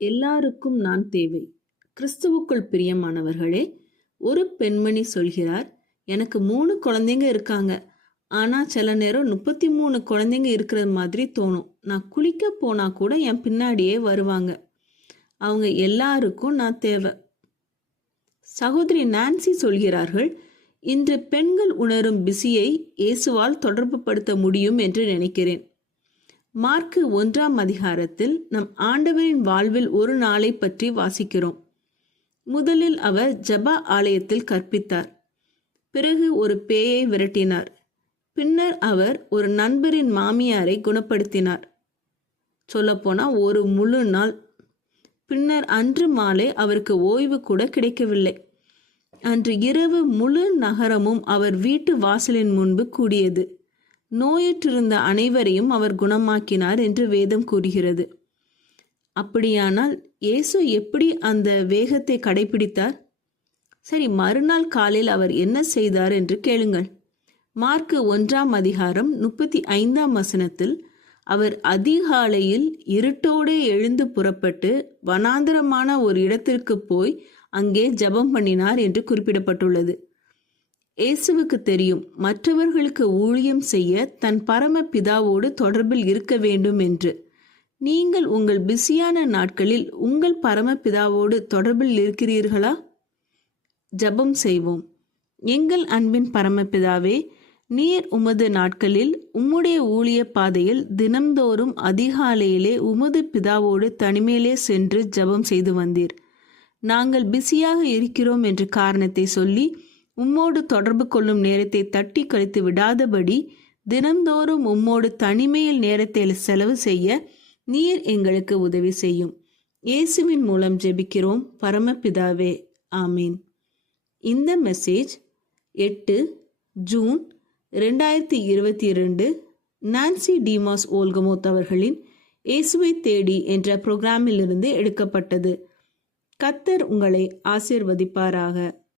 எல்லாருக்கும் நான் தேவை. கிறிஸ்துவுக்குள் பிரியமானவர்களே, ஒரு பெண்மணி சொல்கிறார், எனக்கு 3 குழந்தைங்க இருக்காங்க. ஆனா சில நேரம் 33 குழந்தைங்க இருக்கிறது மாதிரி தோணும். நான் குளிக்க போனா கூட என் பின்னாடியே வருவாங்க. அவங்க எல்லாருக்கும் நான் தேவை. சகோதரி நான்சி சொல்கிறார்கள், இன்று பெண்கள் உணரும் பிஸியை இயேசுவால் தொடர்புபடுத்த முடியும் என்று நினைக்கிறேன். மார்க்கு 1ஆம் அதிகாரத்தில் நம் ஆண்டவரின் வாழ்வில் ஒரு நாளை பற்றி வாசிக்கிறோம். முதலில் அவர் ஜெப ஆலயத்தில் கற்பித்தார். பிறகு ஒரு பேயை விரட்டினார். பின்னர் அவர் ஒரு நண்பரின் மாமியாரை குணப்படுத்தினார். சொல்லப்போனா ஒரு முழு நாள். பின்னர் அன்று மாலை அவருக்கு ஓய்வு கூட கிடைக்கவில்லை. அன்று இரவு முழு நகரமும் அவர் வீட்டு வாசலின் முன்பு கூடியது. நோயுற்றிருந்த அனைவரையும் அவர் குணமாக்கினார் என்று வேதம் கூறுகிறது. அப்படியானால் இயேசு எப்படி அந்த வேகத்தை கடைபிடித்தார்? சரி, மறுநாள் காலையில் அவர் என்ன செய்தார் என்று கேளுங்கள். மார்க்கு 1ஆம் அதிகாரம் 35ஆம் வசனத்தில் அவர் அதிகாலையில் இருட்டோடே எழுந்து புறப்பட்டு வனாந்தரமான ஒரு இடத்திற்கு போய் அங்கே ஜெபம் பண்ணினார் என்று குறிப்பிடப்பட்டுள்ளது. இயேசுவுக்கு தெரியும், மற்றவர்களுக்கு ஊழியம் செய்ய தன் பரம பிதாவோடு தொடர்பில் இருக்க வேண்டும் என்று. நீங்கள் உங்கள் பிஸியான நாட்களில் உங்கள் பரம பிதாவோடு தொடர்பில் இருக்கிறீர்களா? ஜெபம் செய்வோம். எங்கள் அன்பின் பரமபிதாவே, நீர் உமது நாட்களில் உம்முடைய ஊழிய பாதையில் தினம்தோறும் அதிகாலையிலே உமது பிதாவோடு தனிமையிலே சென்று ஜெபம் செய்து வந்தீர். நாங்கள் பிஸியாக இருக்கிறோம் என்ற காரணத்தை சொல்லி உம்மோடு தொடர்பு கொள்ளும் நேரத்தை தட்டி கழித்து விடாதபடி தினந்தோறும் உம்மோடு தனிமையில் நேரத்தை செலவு செய்ய நீர் எங்களுக்கு உதவி செய்யும். இயேசுவின் மூலம் ஜெபிக்கிறோம் பரமபிதாவே, ஆமீன். இந்த மெசேஜ் 8 ஜூன் 2022 நான்சி டிமாஸ் ஓல்கமோத் அவர்களின் இயேசுவை தேடி என்ற புரோகிராமிலிருந்து எடுக்கப்பட்டது. கர்த்தர் உங்களை ஆசீர்வதிப்பாராக.